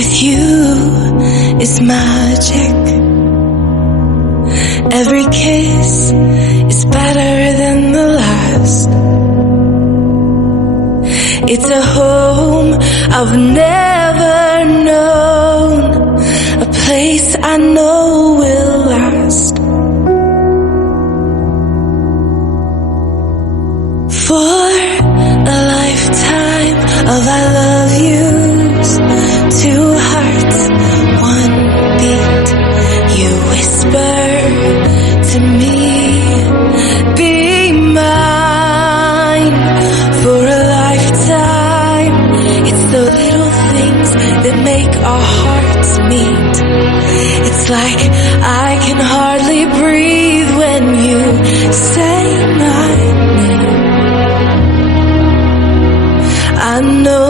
with you is magic. Every kiss is better than the last. It's a home I've never known, a place I know will last. For a lifetime of I love yous, two hearts, one beat. You whisper to me, be mine for a lifetime. It's the little things that make our hearts meet. It's like I can hardly breathe when you say my name. I know